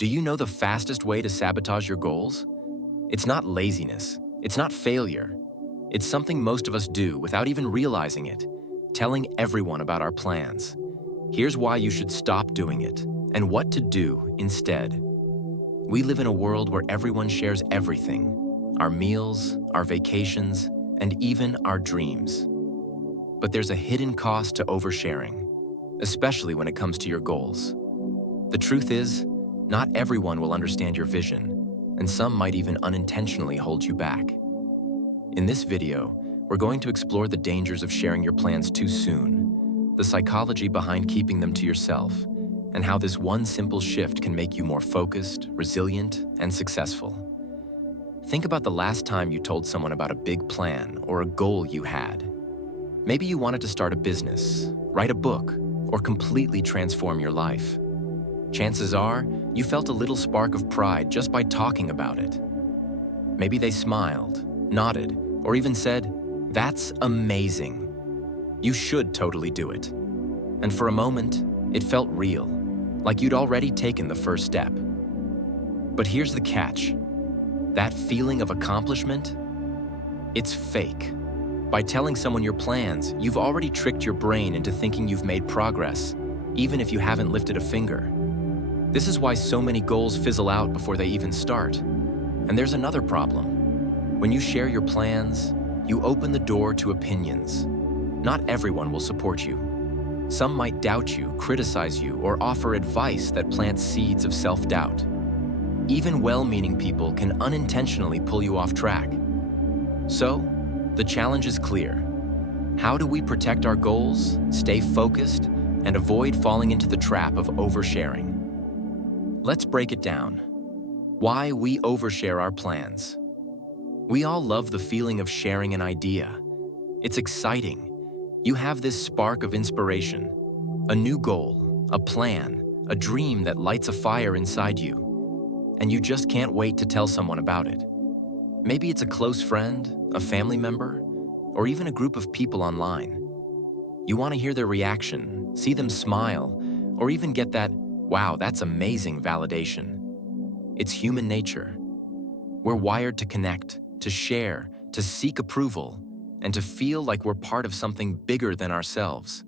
Do you know the fastest way to sabotage your goals? It's not laziness. It's not failure. It's something most of us do without even realizing it, telling everyone about our plans. Here's why you should stop doing it and what to do instead. We live in a world where everyone shares everything: our meals, our vacations, and even our dreams. But there's a hidden cost to oversharing, especially when it comes to your goals. The truth is, not everyone will understand your vision, and some might even unintentionally hold you back. In this video, we're going to explore the dangers of sharing your plans too soon, the psychology behind keeping them to yourself, and how this one simple shift can make you more focused, resilient, and successful. Think about the last time you told someone about a big plan or a goal you had. Maybe you wanted to start a business, write a book, or completely transform your life. Chances are, you felt a little spark of pride just by talking about it. Maybe they smiled, nodded, or even said, "That's amazing. You should totally do it." And for a moment, it felt real, like you'd already taken the first step. But here's the catch. That feeling of accomplishment? It's fake. By telling someone your plans, you've already tricked your brain into thinking you've made progress, even if you haven't lifted a finger. This is why so many goals fizzle out before they even start. And there's another problem. When you share your plans, you open the door to opinions. Not everyone will support you. Some might doubt you, criticize you, or offer advice that plants seeds of self-doubt. Even well-meaning people can unintentionally pull you off track. So, the challenge is clear. How do we protect our goals, stay focused, and avoid falling into the trap of oversharing? Let's break it down. Why we overshare our plans. We all love the feeling of sharing an idea. It's exciting. You have this spark of inspiration, a new goal, a plan, a dream that lights a fire inside you, and you just can't wait to tell someone about it. Maybe it's a close friend, a family member, or even a group of people online. You want to hear their reaction, see them smile, or even get that, "Wow, that's amazing" validation. It's human nature. We're wired to connect, to share, to seek approval, and to feel like we're part of something bigger than ourselves.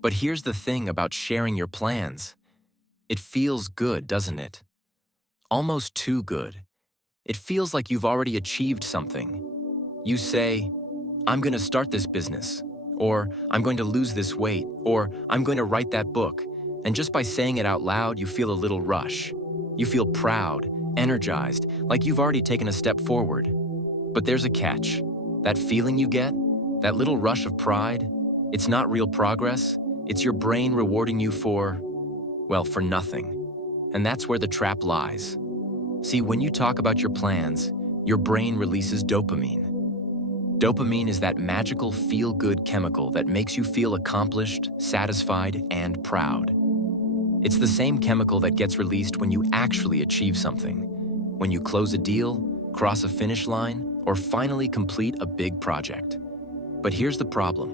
But here's the thing about sharing your plans. It feels good, doesn't it? Almost too good. It feels like you've already achieved something. You say, "I'm going to start this business," or "I'm going to lose this weight," or "I'm going to write that book." And just by saying it out loud, you feel a little rush. You feel proud, energized, like you've already taken a step forward. But there's a catch. That feeling you get, that little rush of pride, it's not real progress. It's your brain rewarding you for nothing. And that's where the trap lies. See, when you talk about your plans, your brain releases dopamine. Dopamine is that magical feel-good chemical that makes you feel accomplished, satisfied, and proud. It's the same chemical that gets released when you actually achieve something, when you close a deal, cross a finish line, or finally complete a big project. But here's the problem.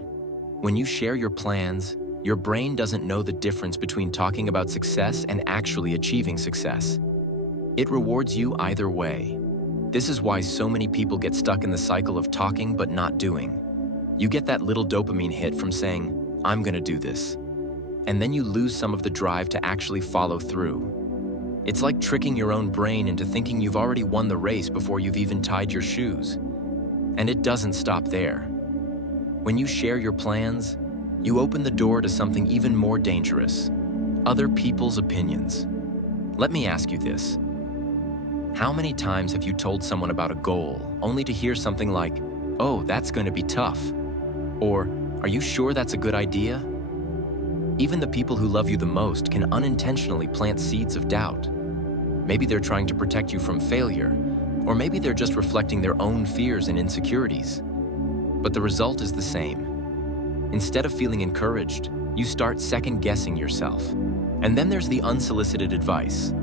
When you share your plans, your brain doesn't know the difference between talking about success and actually achieving success. It rewards you either way. This is why so many people get stuck in the cycle of talking but not doing. You get that little dopamine hit from saying, "I'm gonna do this." And then you lose some of the drive to actually follow through. It's like tricking your own brain into thinking you've already won the race before you've even tied your shoes. And it doesn't stop there. When you share your plans, you open the door to something even more dangerous: other people's opinions. Let me ask you this. How many times have you told someone about a goal only to hear something like, "Oh, that's going to be tough," or "Are you sure that's a good idea?" Even the people who love you the most can unintentionally plant seeds of doubt. Maybe they're trying to protect you from failure, or maybe they're just reflecting their own fears and insecurities. But the result is the same. Instead of feeling encouraged, you start second-guessing yourself. And then there's the unsolicited advice.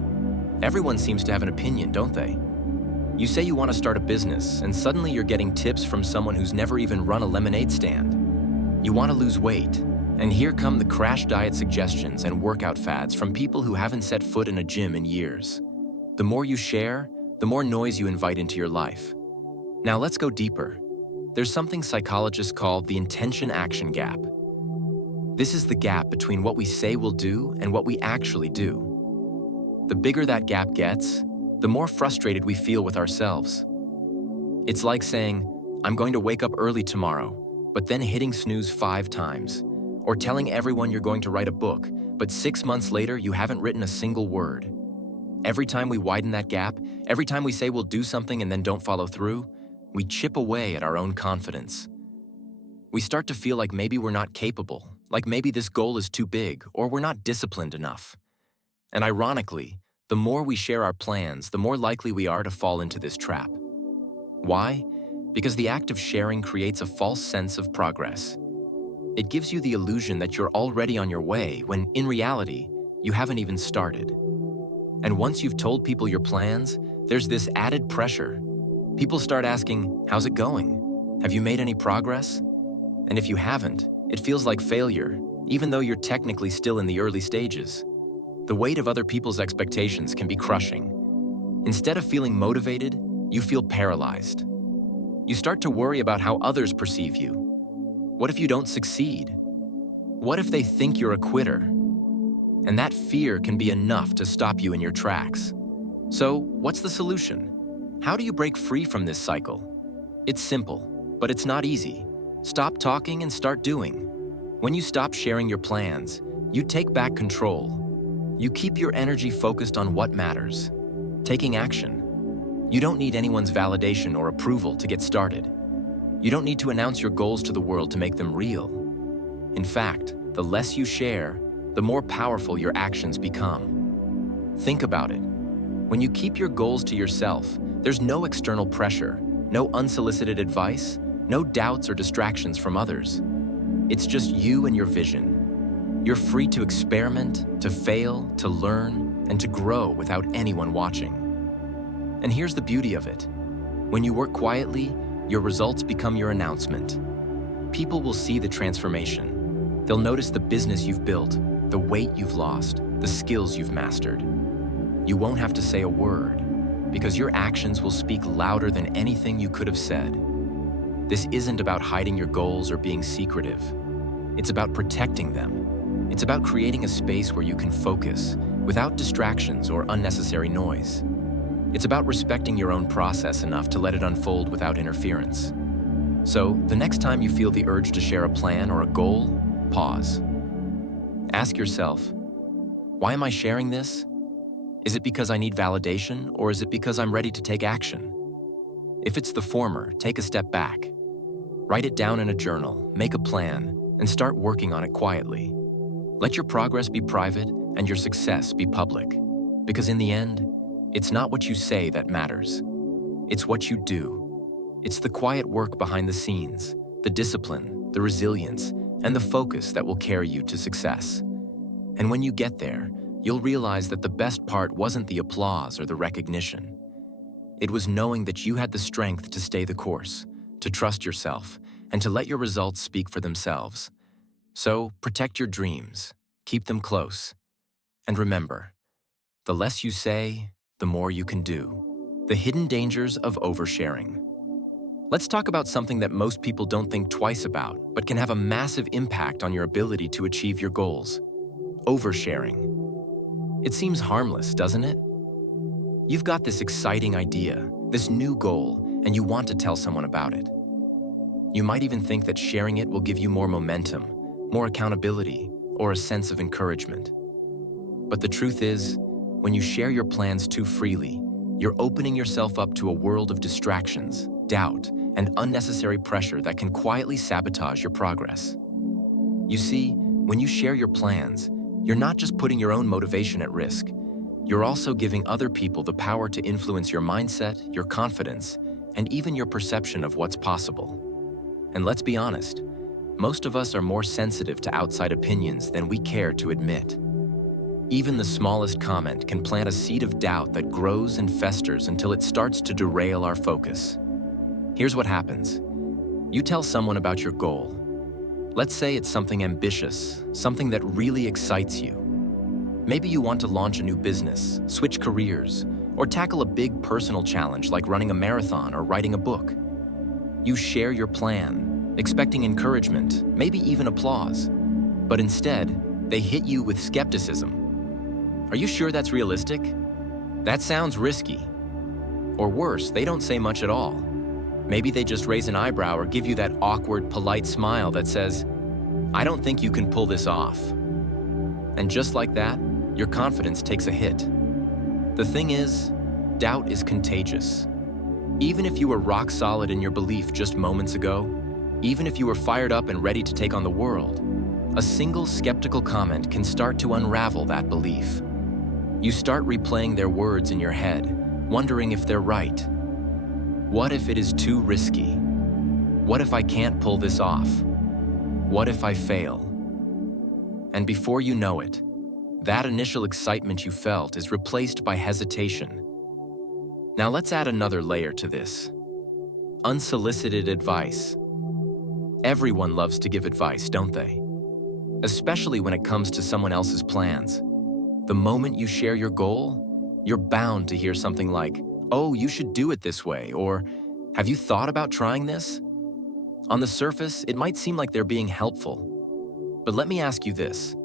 Everyone seems to have an opinion, don't they? You say you want to start a business, and suddenly you're getting tips from someone who's never even run a lemonade stand. You want to lose weight, And here come the crash diet suggestions and workout fads from people who haven't set foot in a gym in years. The more you share, the more noise you invite into your life. Now let's go deeper. There's something psychologists call the intention-action gap. This is the gap between what we say we'll do and what we actually do. The bigger that gap gets, the more frustrated we feel with ourselves. It's like saying, I'm going to wake up early tomorrow, but then hitting snooze 5 times. Or telling everyone you're going to write a book, but 6 months later you haven't written a single word. Every time we widen that gap, every time we say we'll do something and then don't follow through, we chip away at our own confidence. We start to feel like maybe we're not capable, like maybe this goal is too big, or we're not disciplined enough. And ironically, the more we share our plans, the more likely we are to fall into this trap. Why? Because the act of sharing creates a false sense of progress. It gives you the illusion that you're already on your way when, in reality, you haven't even started. And once you've told people your plans, there's this added pressure. People start asking, how's it going? Have you made any progress? And if you haven't, it feels like failure, even though you're technically still in the early stages. The weight of other people's expectations can be crushing. Instead of feeling motivated, you feel paralyzed. You start to worry about how others perceive you. What if you don't succeed? What if they think you're a quitter? And that fear can be enough to stop you in your tracks. So, what's the solution? How do you break free from this cycle? It's simple, but it's not easy. Stop talking and start doing. When you stop sharing your plans, you take back control. You keep your energy focused on what matters. Taking action. You don't need anyone's validation or approval to get started. You don't need to announce your goals to the world to make them real. In fact, the less you share, the more powerful your actions become. Think about it. When you keep your goals to yourself, there's no external pressure, no unsolicited advice, no doubts or distractions from others. It's just you and your vision. You're free to experiment, to fail, to learn, and to grow without anyone watching. And here's the beauty of it. When you work quietly, your results become your announcement. People will see the transformation. They'll notice the business you've built, the weight you've lost, the skills you've mastered. You won't have to say a word, because your actions will speak louder than anything you could have said. This isn't about hiding your goals or being secretive. It's about protecting them. It's about creating a space where you can focus, without distractions or unnecessary noise. It's about respecting your own process enough to let it unfold without interference. So, the next time you feel the urge to share a plan or a goal, pause. Ask yourself, why am I sharing this? Is it because I need validation, or is it because I'm ready to take action? If it's the former, take a step back. Write it down in a journal, make a plan, and start working on it quietly. Let your progress be private and your success be public. Because in the end, it's not what you say that matters. It's what you do. It's the quiet work behind the scenes, the discipline, the resilience, and the focus that will carry you to success. And when you get there, you'll realize that the best part wasn't the applause or the recognition. It was knowing that you had the strength to stay the course, to trust yourself, and to let your results speak for themselves. So, protect your dreams, keep them close, and remember, the less you say, the more you can do. The hidden dangers of oversharing. Let's talk about something that most people don't think twice about, but can have a massive impact on your ability to achieve your goals. Oversharing. It seems harmless, doesn't it? You've got this exciting idea, this new goal, and you want to tell someone about it. You might even think that sharing it will give you more momentum, more accountability, or a sense of encouragement. But the truth is, when you share your plans too freely, you're opening yourself up to a world of distractions, doubt, and unnecessary pressure that can quietly sabotage your progress. You see, when you share your plans, you're not just putting your own motivation at risk, you're also giving other people the power to influence your mindset, your confidence, and even your perception of what's possible. And let's be honest, most of us are more sensitive to outside opinions than we care to admit. Even the smallest comment can plant a seed of doubt that grows and festers until it starts to derail our focus. Here's what happens. You tell someone about your goal. Let's say it's something ambitious, something that really excites you. Maybe you want to launch a new business, switch careers, or tackle a big personal challenge like running a marathon or writing a book. You share your plan, expecting encouragement, maybe even applause. But instead, they hit you with skepticism. Are you sure that's realistic? That sounds risky. Or worse, they don't say much at all. Maybe they just raise an eyebrow or give you that awkward, polite smile that says, "I don't think you can pull this off." And just like that, your confidence takes a hit. The thing is, doubt is contagious. Even if you were rock solid in your belief just moments ago, even if you were fired up and ready to take on the world, a single skeptical comment can start to unravel that belief. You start replaying their words in your head, wondering if they're right. What if it is too risky? What if I can't pull this off? What if I fail? And before you know it, that initial excitement you felt is replaced by hesitation. Now let's add another layer to this. Unsolicited advice. Everyone loves to give advice, don't they? Especially when it comes to someone else's plans. The moment you share your goal, you're bound to hear something like, "Oh, you should do it this way," or "Have you thought about trying this?" On the surface, it might seem like they're being helpful. But let me ask you this.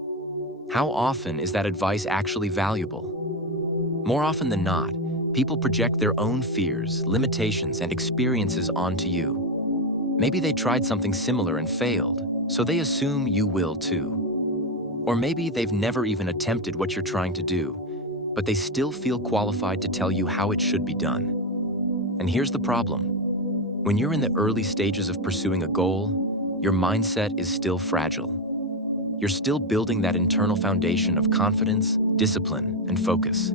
How often is that advice actually valuable? More often than not, people project their own fears, limitations, and experiences onto you. Maybe they tried something similar and failed, so they assume you will too. Or maybe they've never even attempted what you're trying to do, but they still feel qualified to tell you how it should be done. And here's the problem. When you're in the early stages of pursuing a goal, your mindset is still fragile. You're still building that internal foundation of confidence, discipline, and focus.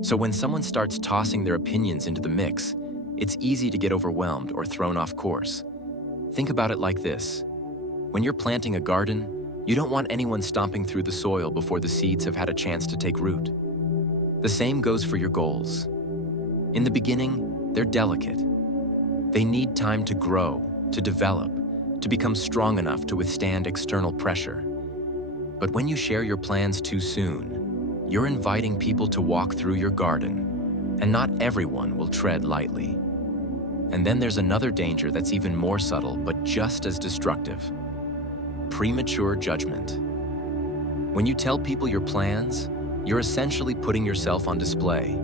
So when someone starts tossing their opinions into the mix, it's easy to get overwhelmed or thrown off course. Think about it like this. When you're planting a garden, you don't want anyone stomping through the soil before the seeds have had a chance to take root. The same goes for your goals. In the beginning, they're delicate. They need time to grow, to develop, to become strong enough to withstand external pressure. But when you share your plans too soon, you're inviting people to walk through your garden, and not everyone will tread lightly. And then there's another danger that's even more subtle but just as destructive. Premature judgment. When you tell people your plans, you're essentially putting yourself on display.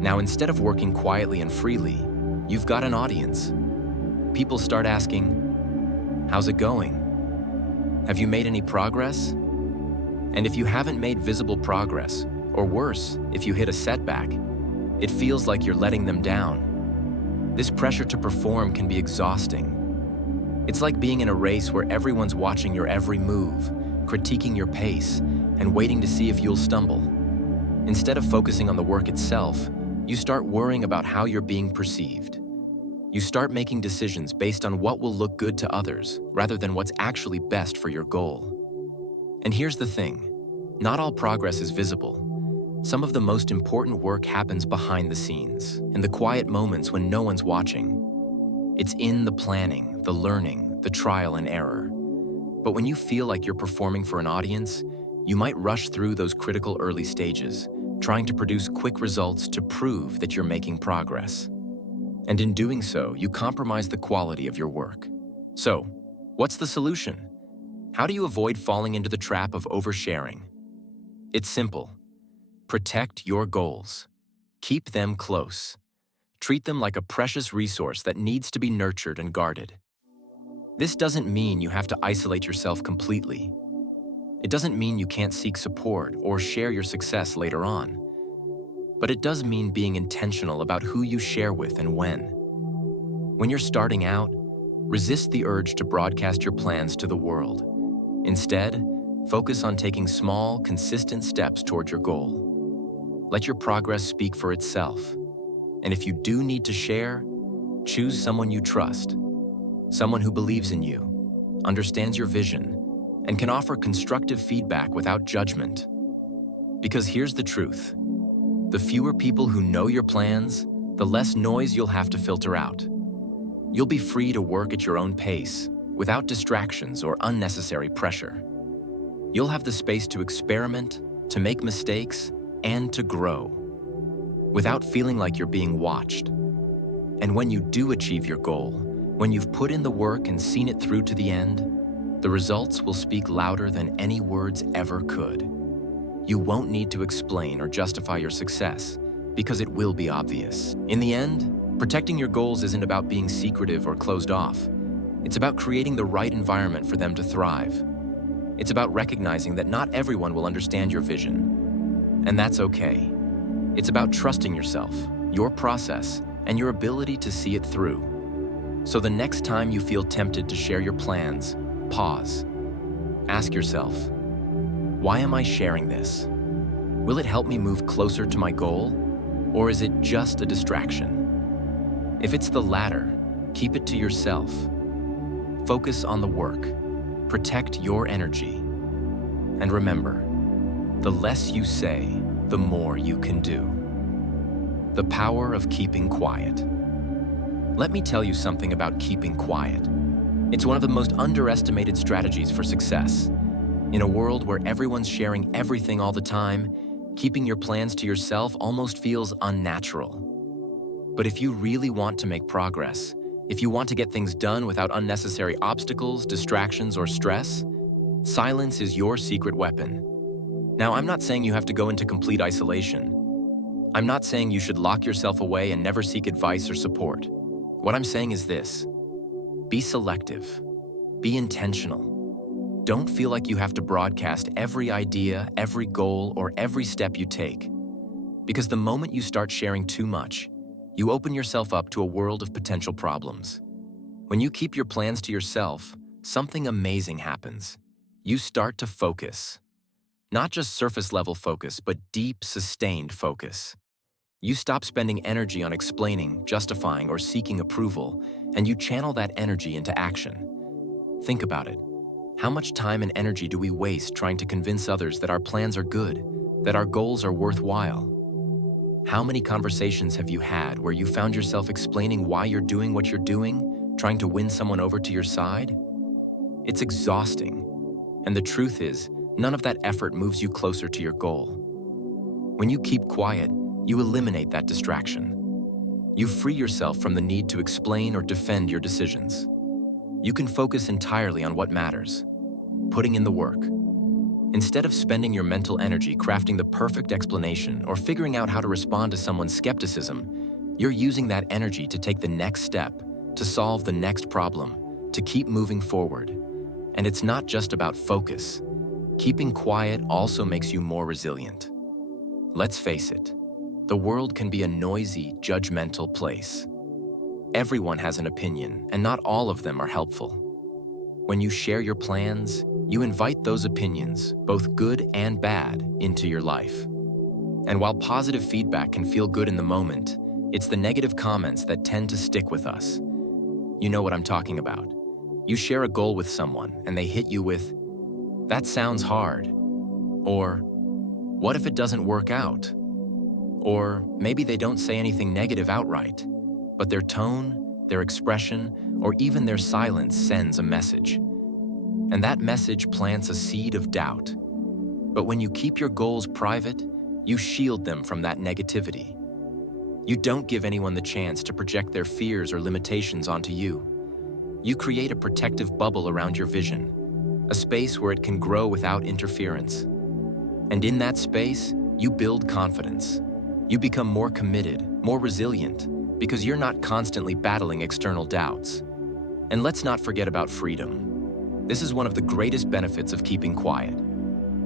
Now, instead of working quietly and freely, you've got an audience. People start asking, "How's it going? Have you made any progress?" And if you haven't made visible progress, or worse, if you hit a setback, it feels like you're letting them down. This pressure to perform can be exhausting. It's like being in a race where everyone's watching your every move, critiquing your pace, and waiting to see if you'll stumble. Instead of focusing on the work itself, you start worrying about how you're being perceived. You start making decisions based on what will look good to others, rather than what's actually best for your goal. And here's the thing, not all progress is visible. Some of the most important work happens behind the scenes, in the quiet moments when no one's watching. It's in the planning, the learning, the trial and error. But when you feel like you're performing for an audience, you might rush through those critical early stages, trying to produce quick results to prove that you're making progress. And in doing so, you compromise the quality of your work. So, what's the solution? How do you avoid falling into the trap of oversharing? It's simple. Protect your goals. Keep them close. Treat them like a precious resource that needs to be nurtured and guarded. This doesn't mean you have to isolate yourself completely. It doesn't mean you can't seek support or share your success later on. But it does mean being intentional about who you share with and when. When you're starting out, resist the urge to broadcast your plans to the world. Instead, focus on taking small, consistent steps toward your goal. Let your progress speak for itself. And if you do need to share, choose someone you trust, someone who believes in you, understands your vision, and can offer constructive feedback without judgment. Because here's the truth. The fewer people who know your plans, the less noise you'll have to filter out. You'll be free to work at your own pace, without distractions or unnecessary pressure. You'll have the space to experiment, to make mistakes, and to grow, without feeling like you're being watched. And when you do achieve your goal, when you've put in the work and seen it through to the end, the results will speak louder than any words ever could. You won't need to explain or justify your success, because it will be obvious. In the end, protecting your goals isn't about being secretive or closed off. It's about creating the right environment for them to thrive. It's about recognizing that not everyone will understand your vision, and that's okay. It's about trusting yourself, your process, and your ability to see it through. So the next time you feel tempted to share your plans, pause. Ask yourself, why am I sharing this? Will it help me move closer to my goal, or is it just a distraction? If it's the latter, keep it to yourself. Focus on the work. Protect your energy. And remember, the less you say, the more you can do. The power of keeping quiet. Let me tell you something about keeping quiet. It's one of the most underestimated strategies for success. In a world where everyone's sharing everything all the time, keeping your plans to yourself almost feels unnatural. But if you really want to make progress, if you want to get things done without unnecessary obstacles, distractions, or stress, silence is your secret weapon. Now, I'm not saying you have to go into complete isolation. I'm not saying you should lock yourself away and never seek advice or support. What I'm saying is this: be selective, be intentional. Don't feel like you have to broadcast every idea, every goal, or every step you take. Because the moment you start sharing too much, you open yourself up to a world of potential problems. When you keep your plans to yourself, something amazing happens. You start to focus. Not just surface-level focus, but deep, sustained focus. You stop spending energy on explaining, justifying, or seeking approval, and you channel that energy into action. Think about it. How much time and energy do we waste trying to convince others that our plans are good, that our goals are worthwhile? How many conversations have you had where you found yourself explaining why you're doing what you're doing, trying to win someone over to your side? It's exhausting. And the truth is, none of that effort moves you closer to your goal. When you keep quiet, you eliminate that distraction. You free yourself from the need to explain or defend your decisions. You can focus entirely on what matters, putting in the work. Instead of spending your mental energy crafting the perfect explanation or figuring out how to respond to someone's skepticism, you're using that energy to take the next step, to solve the next problem, to keep moving forward. And it's not just about focus. Keeping quiet also makes you more resilient. Let's face it, the world can be a noisy, judgmental place. Everyone has an opinion, and not all of them are helpful. When you share your plans, you invite those opinions, both good and bad, into your life. And while positive feedback can feel good in the moment, it's the negative comments that tend to stick with us. You know what I'm talking about. You share a goal with someone, and they hit you with, "That sounds hard," or "What if it doesn't work out?" Or maybe they don't say anything negative outright, but their tone, their expression, or even their silence sends a message. And that message plants a seed of doubt. But when you keep your goals private, you shield them from that negativity. You don't give anyone the chance to project their fears or limitations onto you. You create a protective bubble around your vision, a space where it can grow without interference. And in that space, you build confidence. You become more committed, more resilient, because you're not constantly battling external doubts. And let's not forget about freedom. This is one of the greatest benefits of keeping quiet.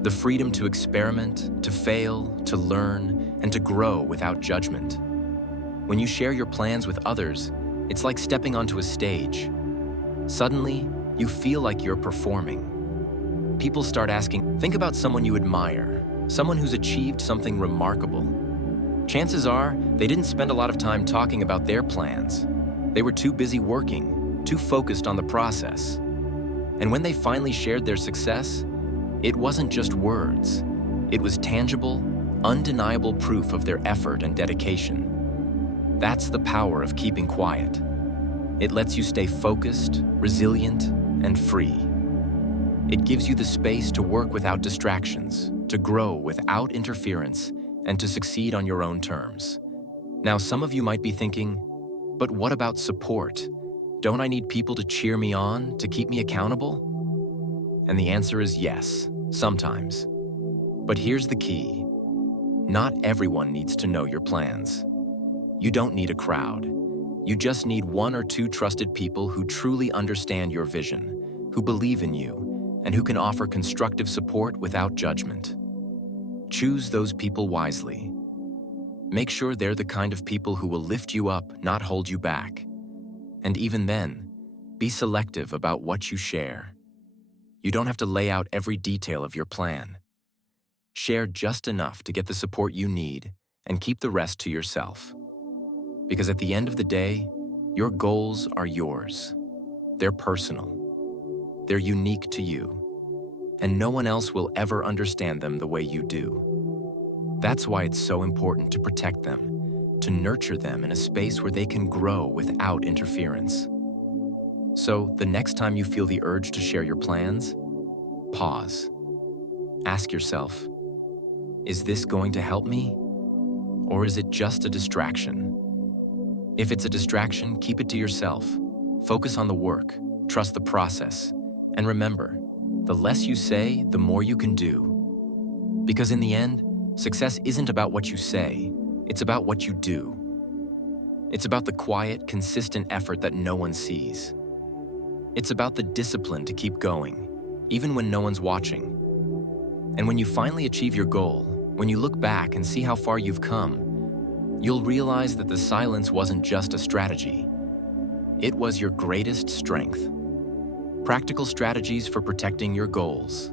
The freedom to experiment, to fail, to learn, and to grow without judgment. When you share your plans with others, it's like stepping onto a stage. Suddenly, you feel like you're performing. People start asking, think about someone you admire, someone who's achieved something remarkable. Chances are, they didn't spend a lot of time talking about their plans. They were too busy working, too focused on the process. And when they finally shared their success, it wasn't just words. It was tangible, undeniable proof of their effort and dedication. That's the power of keeping quiet. It lets you stay focused, resilient, and free. It gives you the space to work without distractions, to grow without interference, and to succeed on your own terms. Now, some of you might be thinking, but what about support? Don't I need people to cheer me on, to keep me accountable? And the answer is yes, sometimes. But here's the key. Not everyone needs to know your plans. You don't need a crowd. You just need one or two trusted people who truly understand your vision, who believe in you, and who can offer constructive support without judgment. Choose those people wisely. Make sure they're the kind of people who will lift you up, not hold you back. And even then, be selective about what you share. You don't have to lay out every detail of your plan. Share just enough to get the support you need and keep the rest to yourself. Because at the end of the day, your goals are yours. They're personal. They're unique to you. And no one else will ever understand them the way you do. That's why it's so important to protect them, to nurture them in a space where they can grow without interference. So, the next time you feel the urge to share your plans, pause. Ask yourself, is this going to help me? Or is it just a distraction? If it's a distraction, keep it to yourself. Focus on the work, trust the process, and remember, the less you say, the more you can do. Because in the end, success isn't about what you say, it's about what you do. It's about the quiet, consistent effort that no one sees. It's about the discipline to keep going, even when no one's watching. And when you finally achieve your goal, when you look back and see how far you've come, you'll realize that the silence wasn't just a strategy. It was your greatest strength. Practical strategies for protecting your goals.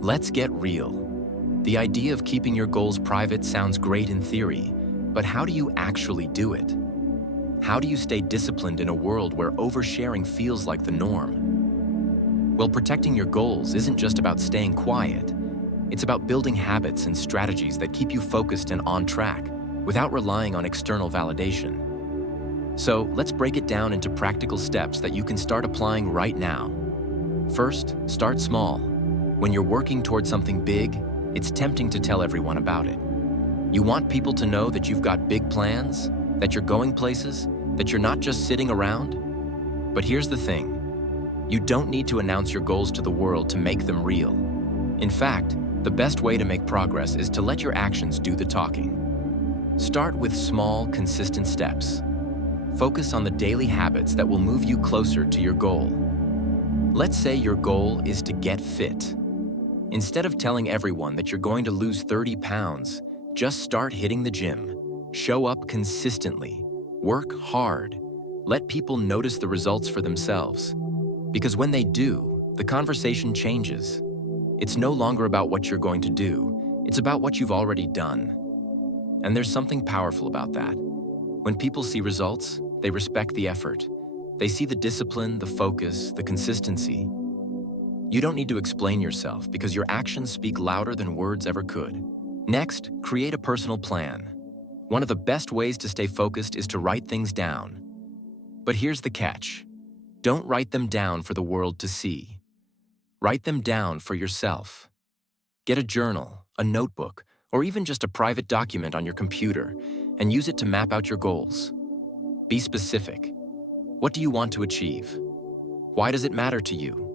Let's get real. The idea of keeping your goals private sounds great in theory, but how do you actually do it? How do you stay disciplined in a world where oversharing feels like the norm? Well, protecting your goals isn't just about staying quiet. It's about building habits and strategies that keep you focused and on track without relying on external validation. So let's break it down into practical steps that you can start applying right now. First, start small. When you're working towards something big, it's tempting to tell everyone about it. You want people to know that you've got big plans, that you're going places, that you're not just sitting around. But here's the thing. You don't need to announce your goals to the world to make them real. In fact, the best way to make progress is to let your actions do the talking. Start with small, consistent steps. Focus on the daily habits that will move you closer to your goal. Let's say your goal is to get fit. Instead of telling everyone that you're going to lose 30 pounds, just start hitting the gym. Show up consistently. Work hard. Let people notice the results for themselves. Because when they do, the conversation changes. It's no longer about what you're going to do. It's about what you've already done. And there's something powerful about that. When people see results, they respect the effort. They see the discipline, the focus, the consistency. You don't need to explain yourself because your actions speak louder than words ever could. Next, create a personal plan. One of the best ways to stay focused is to write things down. But here's the catch. Don't write them down for the world to see. Write them down for yourself. Get a journal, a notebook, or even just a private document on your computer and use it to map out your goals. Be specific. What do you want to achieve? Why does it matter to you?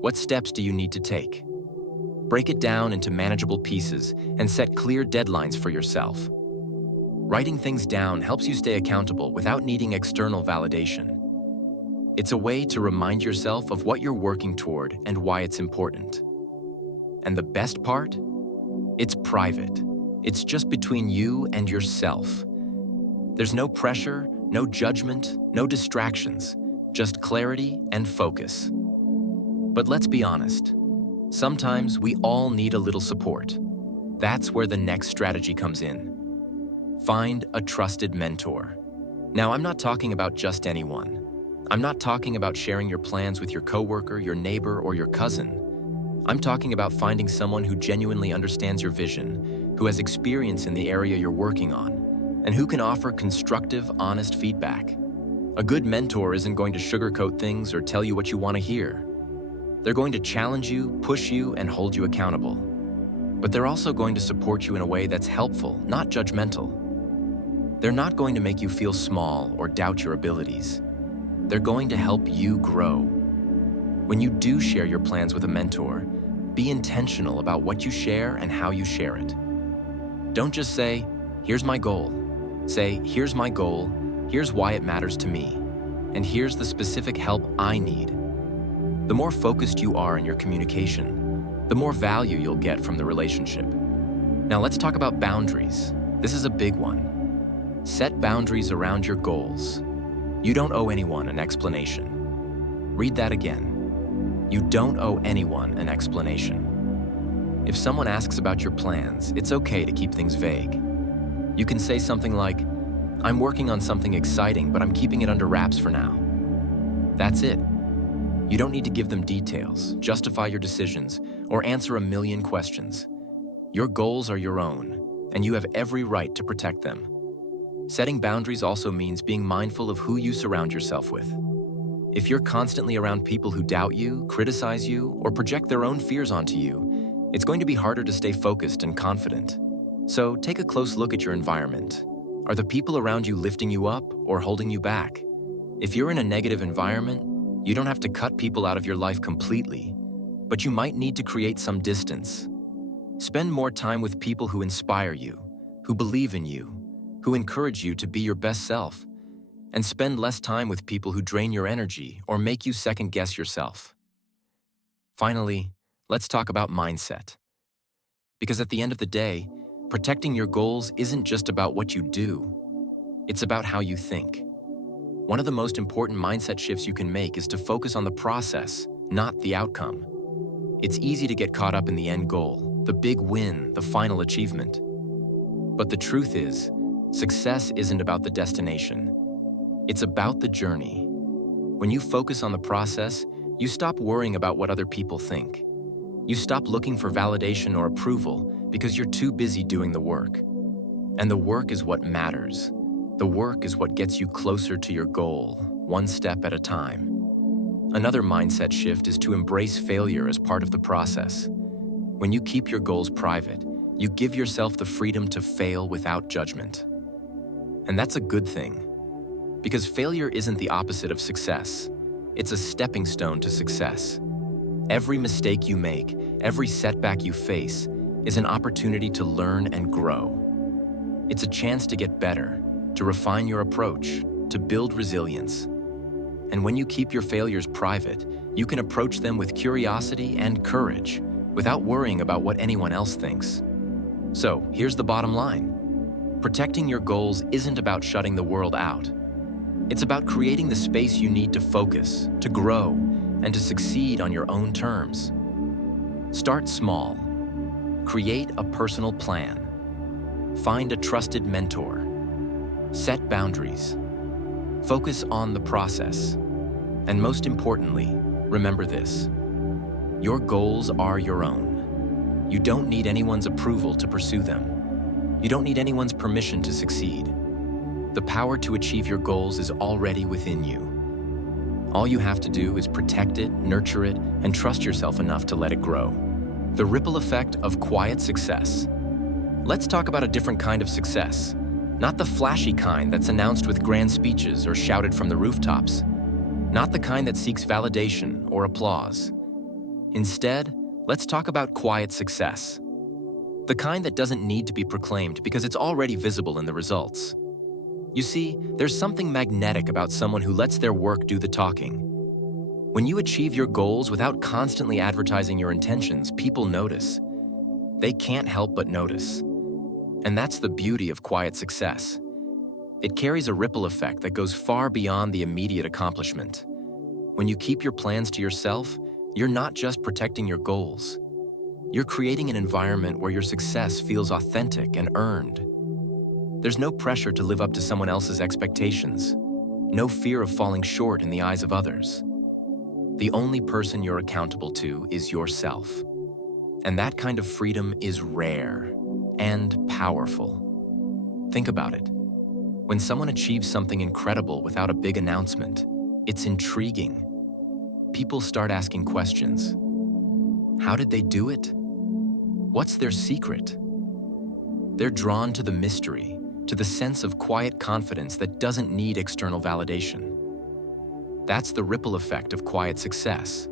What steps do you need to take? Break it down into manageable pieces and set clear deadlines for yourself. Writing things down helps you stay accountable without needing external validation. It's a way to remind yourself of what you're working toward and why it's important. And the best part? It's private. It's just between you and yourself. There's no pressure, no judgment, no distractions, just clarity and focus. But let's be honest. Sometimes we all need a little support. That's where the next strategy comes in. Find a trusted mentor. Now, I'm not talking about just anyone. I'm not talking about sharing your plans with your coworker, your neighbor, or your cousin. I'm talking about finding someone who genuinely understands your vision, who has experience in the area you're working on, and who can offer constructive, honest feedback. A good mentor isn't going to sugarcoat things or tell you what you want to hear. They're going to challenge you, push you, and hold you accountable. But they're also going to support you in a way that's helpful, not judgmental. They're not going to make you feel small or doubt your abilities. They're going to help you grow. When you do share your plans with a mentor, be intentional about what you share and how you share it. Don't just say, "Here's my goal." Say, "Here's my goal, here's why it matters to me, and here's the specific help I need." The more focused you are in your communication, the more value you'll get from the relationship. Now let's talk about boundaries. This is a big one. Set boundaries around your goals. You don't owe anyone an explanation. Read that again. You don't owe anyone an explanation. If someone asks about your plans, it's okay to keep things vague. You can say something like, "I'm working on something exciting, but I'm keeping it under wraps for now." That's it. You don't need to give them details, justify your decisions, or answer a million questions. Your goals are your own, and you have every right to protect them. Setting boundaries also means being mindful of who you surround yourself with. If you're constantly around people who doubt you, criticize you, or project their own fears onto you, it's going to be harder to stay focused and confident. So take a close look at your environment. Are the people around you lifting you up or holding you back? If you're in a negative environment, you don't have to cut people out of your life completely, but you might need to create some distance. Spend more time with people who inspire you, who believe in you, who encourage you to be your best self, and spend less time with people who drain your energy or make you second-guess yourself. Finally, let's talk about mindset. Because at the end of the day, protecting your goals isn't just about what you do, it's about how you think. One of the most important mindset shifts you can make is to focus on the process, not the outcome. It's easy to get caught up in the end goal, the big win, the final achievement. But the truth is, success isn't about the destination. It's about the journey. When you focus on the process, you stop worrying about what other people think. You stop looking for validation or approval because you're too busy doing the work. And the work is what matters. The work is what gets you closer to your goal, one step at a time. Another mindset shift is to embrace failure as part of the process. When you keep your goals private, you give yourself the freedom to fail without judgment. And that's a good thing, because failure isn't the opposite of success. It's a stepping stone to success. Every mistake you make, every setback you face, is an opportunity to learn and grow. It's a chance to get better, to refine your approach, to build resilience. And when you keep your failures private, you can approach them with curiosity and courage, without worrying about what anyone else thinks. So, here's the bottom line. Protecting your goals isn't about shutting the world out. It's about creating the space you need to focus, to grow, and to succeed on your own terms. Start small. Create a personal plan. Find a trusted mentor. Set boundaries. Focus on the process. And most importantly, remember this. Your goals are your own. You don't need anyone's approval to pursue them. You don't need anyone's permission to succeed. The power to achieve your goals is already within you. All you have to do is protect it, nurture it, and trust yourself enough to let it grow. The ripple effect of quiet success. Let's talk about a different kind of success. Not the flashy kind that's announced with grand speeches or shouted from the rooftops. Not the kind that seeks validation or applause. Instead, let's talk about quiet success. The kind that doesn't need to be proclaimed because it's already visible in the results. You see, there's something magnetic about someone who lets their work do the talking. When you achieve your goals without constantly advertising your intentions, people notice. They can't help but notice. And that's the beauty of quiet success. It carries a ripple effect that goes far beyond the immediate accomplishment. When you keep your plans to yourself, you're not just protecting your goals. You're creating an environment where your success feels authentic and earned. There's no pressure to live up to someone else's expectations, no fear of falling short in the eyes of others. The only person you're accountable to is yourself. And that kind of freedom is rare and powerful. Think about it. When someone achieves something incredible without a big announcement, it's intriguing. People start asking questions. How did they do it? What's their secret? They're drawn to the mystery, to the sense of quiet confidence that doesn't need external validation. That's the ripple effect of quiet success.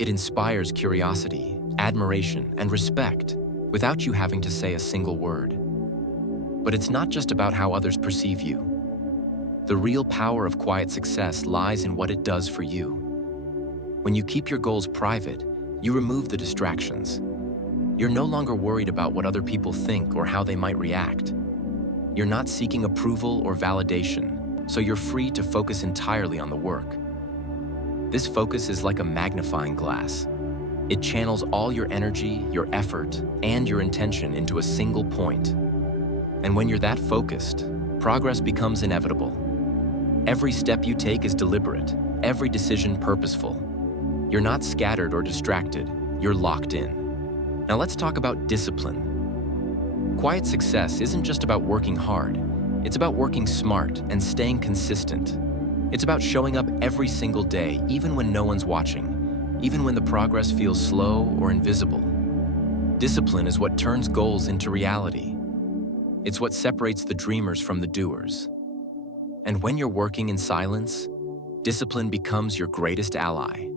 It inspires curiosity, admiration, and respect without you having to say a single word. But it's not just about how others perceive you. The real power of quiet success lies in what it does for you. When you keep your goals private, you remove the distractions. You're no longer worried about what other people think or how they might react. You're not seeking approval or validation, so you're free to focus entirely on the work. This focus is like a magnifying glass. It channels all your energy, your effort, and your intention into a single point. And when you're that focused, progress becomes inevitable. Every step you take is deliberate, every decision purposeful. You're not scattered or distracted, you're locked in. Now let's talk about discipline. Quiet success isn't just about working hard, it's about working smart and staying consistent. It's about showing up every single day, even when no one's watching, even when the progress feels slow or invisible. Discipline is what turns goals into reality. It's what separates the dreamers from the doers. And when you're working in silence, discipline becomes your greatest ally.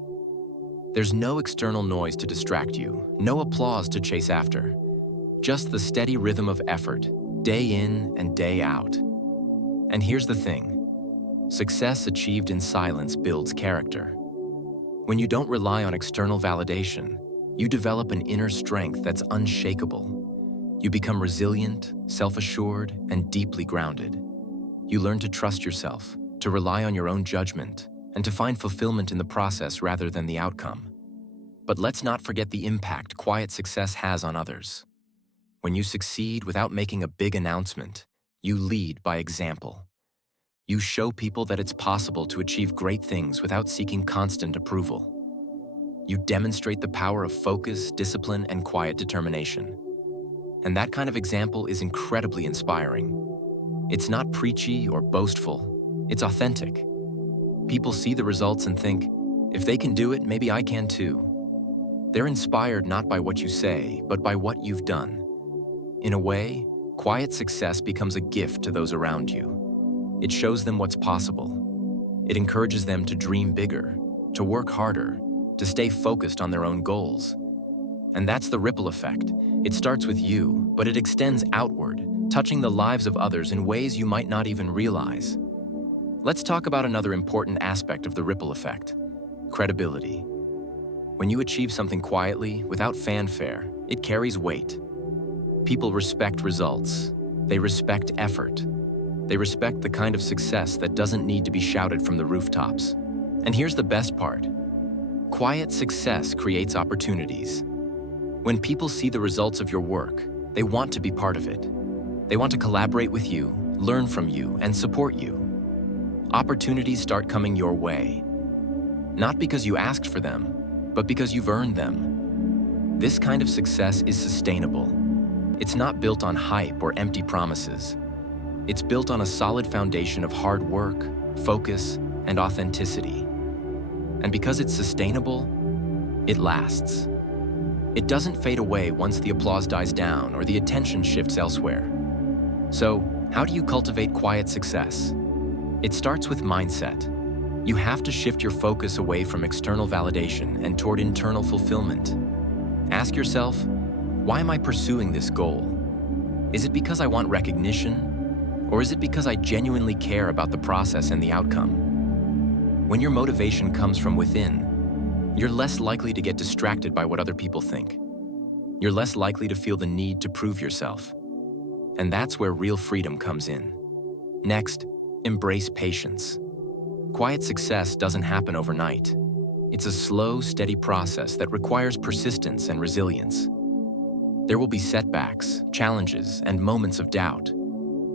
There's no external noise to distract you, no applause to chase after, just the steady rhythm of effort, day in and day out. And here's the thing. Success achieved in silence builds character. When you don't rely on external validation, you develop an inner strength that's unshakable. You become resilient, self-assured, and deeply grounded. You learn to trust yourself, to rely on your own judgment, and to find fulfillment in the process rather than the outcome. But let's not forget the impact quiet success has on others. When you succeed without making a big announcement, you lead by example. You show people that it's possible to achieve great things without seeking constant approval. You demonstrate the power of focus, discipline, and quiet determination. And that kind of example is incredibly inspiring. It's not preachy or boastful, it's authentic. People see the results and think, if they can do it, maybe I can too. They're inspired not by what you say, but by what you've done. In a way, quiet success becomes a gift to those around you. It shows them what's possible. It encourages them to dream bigger, to work harder, to stay focused on their own goals. And that's the ripple effect. It starts with you, but it extends outward, touching the lives of others in ways you might not even realize. Let's talk about another important aspect of the ripple effect: credibility. When you achieve something quietly, without fanfare, it carries weight. People respect results. They respect effort. They respect the kind of success that doesn't need to be shouted from the rooftops. And here's the best part. Quiet success creates opportunities. When people see the results of your work, they want to be part of it. They want to collaborate with you, learn from you, and support you. Opportunities start coming your way. Not because you asked for them, but because you've earned them. This kind of success is sustainable. It's not built on hype or empty promises. It's built on a solid foundation of hard work, focus, and authenticity. And because it's sustainable, it lasts. It doesn't fade away once the applause dies down or the attention shifts elsewhere. So, how do you cultivate quiet success? It starts with mindset. You have to shift your focus away from external validation and toward internal fulfillment. Ask yourself, why am I pursuing this goal? Is it because I want recognition? Or is it because I genuinely care about the process and the outcome? When your motivation comes from within, you're less likely to get distracted by what other people think. You're less likely to feel the need to prove yourself. And that's where real freedom comes in. Next, embrace patience. Quiet success doesn't happen overnight. It's a slow, steady process that requires persistence and resilience. There will be setbacks, challenges, and moments of doubt.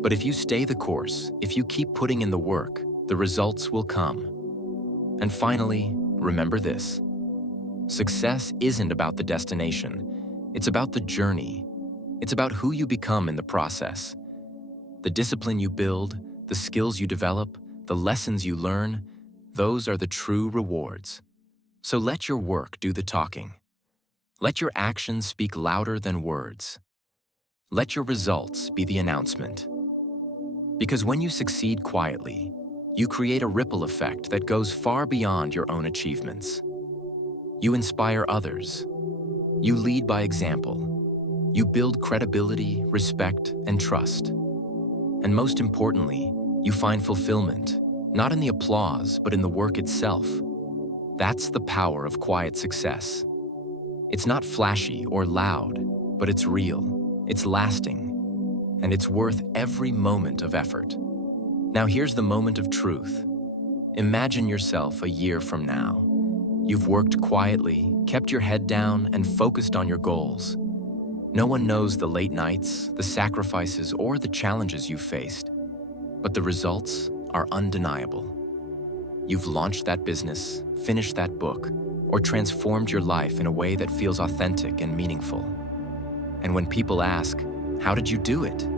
But if you stay the course, if you keep putting in the work, the results will come. And finally, remember this. Success isn't about the destination. It's about the journey. It's about who you become in the process. The discipline you build, the skills you develop, the lessons you learn, those are the true rewards. So let your work do the talking. Let your actions speak louder than words. Let your results be the announcement. Because when you succeed quietly, you create a ripple effect that goes far beyond your own achievements. You inspire others. You lead by example. You build credibility, respect, and trust. And most importantly, you find fulfillment, not in the applause, but in the work itself. That's the power of quiet success. It's not flashy or loud, but it's real, it's lasting, and it's worth every moment of effort. Now here's the moment of truth. Imagine yourself a year from now. You've worked quietly, kept your head down, and focused on your goals. No one knows the late nights, the sacrifices, or the challenges you've faced, but the results are undeniable. You've launched that business, finished that book, or transformed your life in a way that feels authentic and meaningful. And when people ask, "How did you do it?"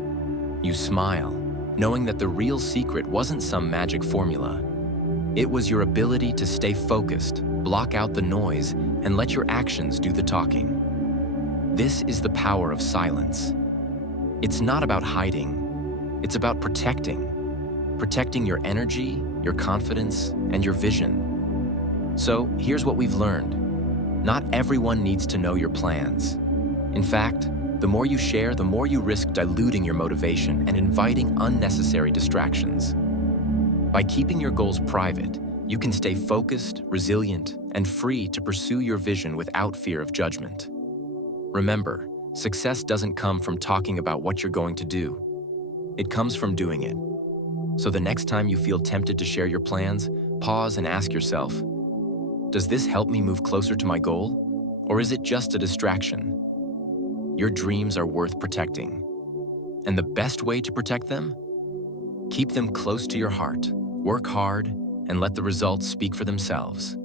you smile, knowing that the real secret wasn't some magic formula. It was your ability to stay focused, block out the noise, and let your actions do the talking. This is the power of silence. It's not about hiding, it's about protecting. Protecting your energy, your confidence, and your vision. So here's what we've learned. Not everyone needs to know your plans. In fact, the more you share, the more you risk diluting your motivation and inviting unnecessary distractions. By keeping your goals private, you can stay focused, resilient, and free to pursue your vision without fear of judgment. Remember, success doesn't come from talking about what you're going to do. It comes from doing it. So the next time you feel tempted to share your plans, pause and ask yourself, does this help me move closer to my goal? Or is it just a distraction? Your dreams are worth protecting. And the best way to protect them? Keep them close to your heart, work hard, and let the results speak for themselves.